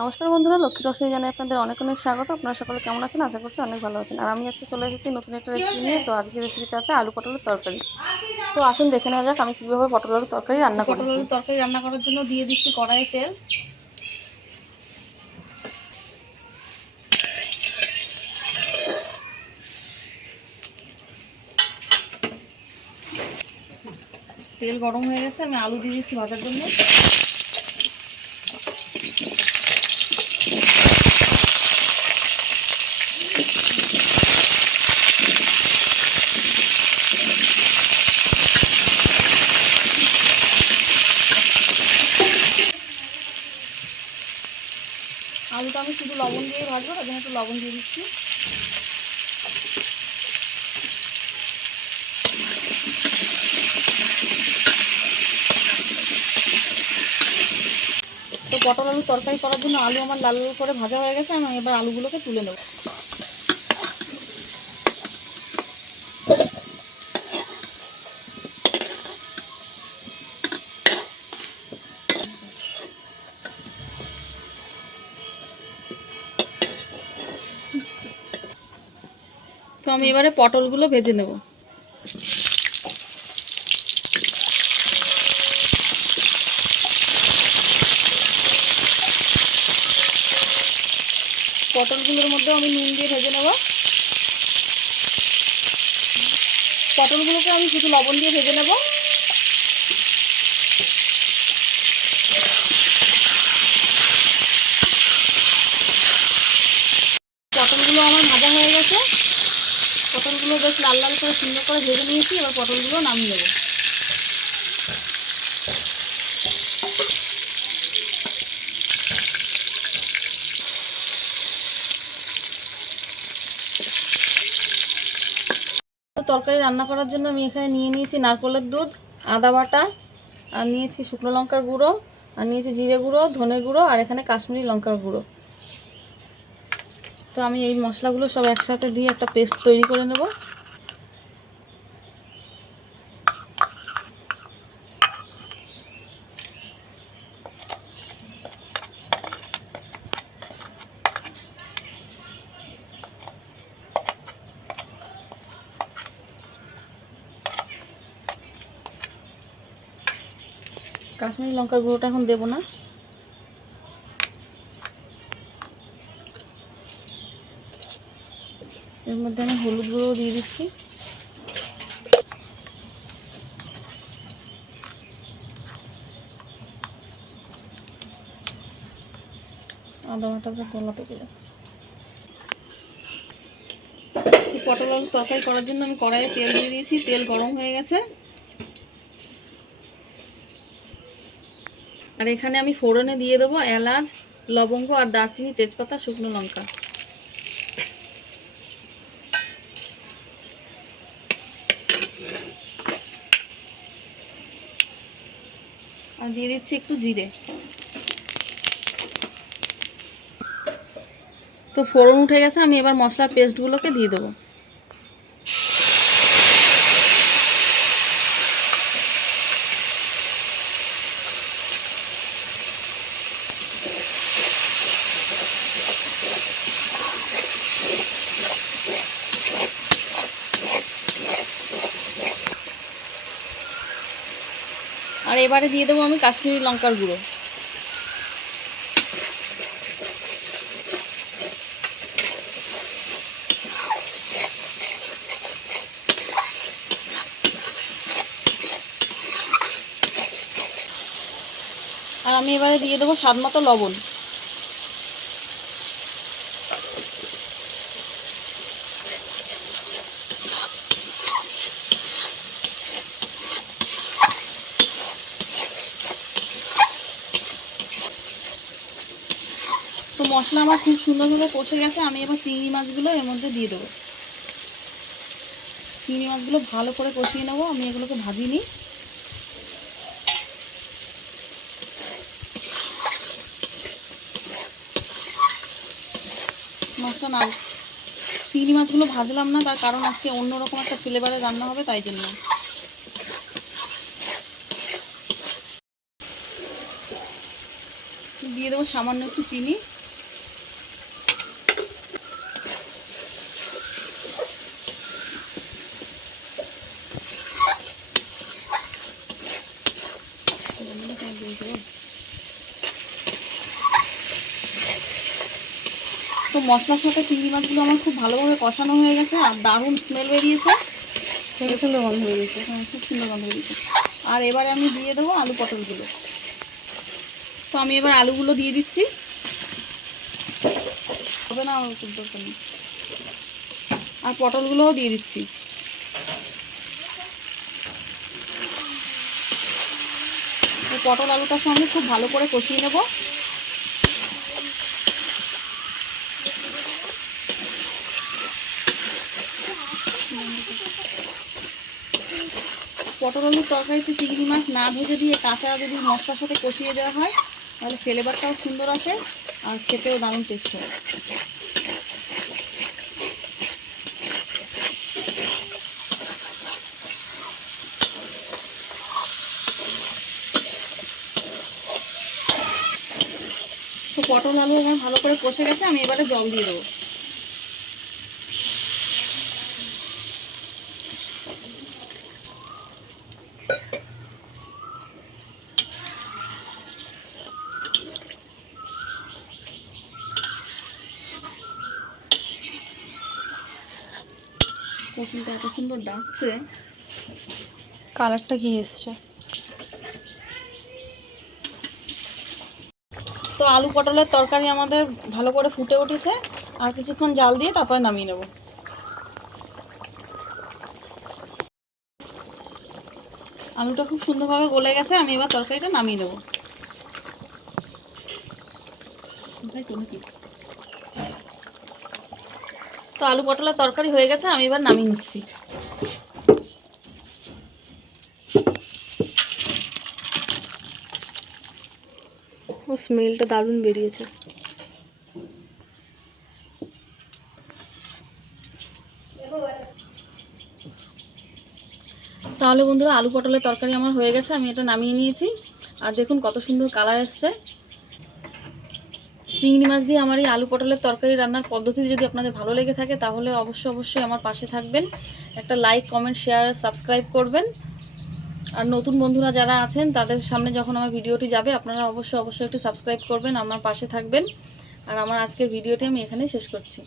নমস্কার বন্ধুরা, লক্ষ্মী রসই জানাই আপনাদের অনেক অনেক স্বাগত। আপনারা সকলে কেমন আছেন? আশা করছি অনেক ভালো আছেন। আর আমি আজকে চলে এসেছি নতুন একটা রেসিপি নিয়ে। তো আজকে রেসিপিতে আছে আলু পটলের তরকারি। তো আসুন দেখে নেওয়া যাক আমি কীভাবে পটল তরকারি রান্না করি পটল তরকারি রান্না করার জন্য দিয়ে দিচ্ছি কড়াইয়ে তেল। তেল গরম হয়ে গেছে, আমি আলু দিয়ে দিচ্ছি ভাজার জন্য। আলুটা আমি শুধু লবণ দিয়ে ভাজবো, তার জন্য একটু লবণ দিয়ে দিচ্ছি। তো পটল আলু তরকারি করার জন্য আলু আমার লাল লাল করে ভাজা হয়ে গেছে, আমি এবার আলুগুলোকে তুলে নেব। তো আমি এবারে পটলগুলো ভেজে নেব। পটলগুলোর মধ্যে আমি নুন দিয়ে ভেজে নেব। পটলগুলোকে আমি শুধু লবণ দিয়ে ভেজে নেব। পটলগুলো আমার ভাজা হয়ে গেছে। পটলগুলো বেশ লাল লাল করে সুন্দর করে ভেজে নিয়েছি, এবার পটলগুলো নামিয়ে নেব। তরকারি রান্না করার জন্য আমি এখানে নিয়ে নিয়েছি নারকলের দুধ, আদা বাটা, আর নিয়েছি শুকনো লঙ্কার গুঁড়ো, আর নিয়েছি জিরে গুঁড়ো, ধনে গুঁড়ো, আর এখানে কাশ্মীরি লঙ্কার গুঁড়ো। তো আমি এই মশলাগুলো সব একসাথে দিয়ে একটা পেস্ট তৈরি করে নেব। কাশ্মীরি লঙ্কার গুঁড়োটা এখন দেবো না। এর মধ্যে আমি হলুদ গুঁড়ো দিয়ে দিচ্ছি। আদা বাটাটা তোলা পেকে যাচ্ছে। পটল তরকারি করার জন্য আমি কড়াইয়ে তেল দিয়ে দিয়েছি, তেল গরম হয়ে গেছে। আর এখানে আমি ফোড়নে দিয়ে দেবো এলাচ, লবঙ্গ আর দারচিনি, তেজপাতা, শুকনো লঙ্কা। আর দিয়ে দিচ্ছি একটু জিরে। তো ফোড়ন উঠে গেছে, আমি এবার মশলার পেস্টগুলোকে দিয়ে দেবো। এবারে দিয়ে দেবো আমি কাশ্মীরি লঙ্কার গুঁড়ো। আর আমি এবারে দিয়ে দেবো স্বাদ মতো লবণ। তো মশলা আমার খুব সুন্দরভাবে কষে গেছে, আমি এবার চিংড়ি মাছগুলো এর মধ্যে দিয়ে দেবো। চিংড়ি মাছগুলো ভালো করে কষিয়ে নেব, আমি এগুলোকে ভাজি নিই। মাছটা না, চিংড়ি মাছগুলো ভাজলাম না, তার কারণ আজকে অন্যরকম একটা ফ্লেভারে রান্না হবে, তাই জন্য। দিয়ে দেবো সামান্য একটু চিনি তো মশলার সাথে চিংড়ি মাছগুলো আমার খুব ভালোভাবে কষানো হয়ে গেছে আর দারুণ স্মেল বেরিয়েছে। খুবই সুন্দর গন্ধ বেরিয়েছে। হ্যাঁ খুব সুন্দর গন্ধ বেরিয়েছে। আর এবারে আমি দিয়ে দেবো আলু পটলগুলো। তো আমি এবার আলুগুলো দিয়ে দিচ্ছি। হবে না খুব দরকার নেই। আর পটলগুলোও দিয়ে দিচ্ছি। পটল আলুটার সঙ্গে খুব ভালো করে কষিয়ে নেব। পটল আলুর তরকারিতে চিংড়ি মাছ না ভেজে দিয়ে কাঁচা যদি মশলার সাথে কষিয়ে দেওয়া হয়, তাহলে ফ্লেভারটাও সুন্দর আসে আর খেতেও দারুণ টেস্ট হয়। তো পটল আলু আমার ভালো করে কষে গেছে, আমি এবারে জল দিয়ে দেবো। কোকিলটা এত সুন্দর ডাকছে। কালারটা কি এসছে? তো আলু পটলের তরকারি আমাদের ভালো করে ফুটে উঠেছে। আর কিছুক্ষণ জাল দিয়ে তারপরে নামিয়ে নেব। আলুটা খুব সুন্দরভাবে গলে গেছে, আমি এবার তরকারিটা নামিয়ে নেব। তো আলু পটলের তরকারি হয়ে গেছে আমি এবার নামিয়ে নিচ্ছি। ও স্মেলটা দারুণ বেরিয়েছে। তাহলে বন্ধুরা আলু পটলের তরকারি আমার হয়ে গেছে আমি এটা নামিয়ে নিয়েছি। আর দেখুন কত সুন্দর কালার এসছে। চিংড়ি মাছ দিয়ে আমার এই আলু পটলের তরকারি রান্নার পদ্ধতি যদি আপনাদের ভালো লেগে থাকে, তাহলে অবশ্যই অবশ্যই আমার পাশে থাকবেন। একটা লাইক কমেন্ট শেয়ার সাবস্ক্রাইব করবেন। আর নতুন বন্ধুরা যারা আছেন, তাদের সামনে যখন আমার ভিডিওটি যাবে, আপনারা অবশ্যই অবশ্যই একটু সাবস্ক্রাইব করবেন, আমার পাশে থাকবেন। আর আমার আজকের ভিডিওটি আমি এখানে শেষ করছি।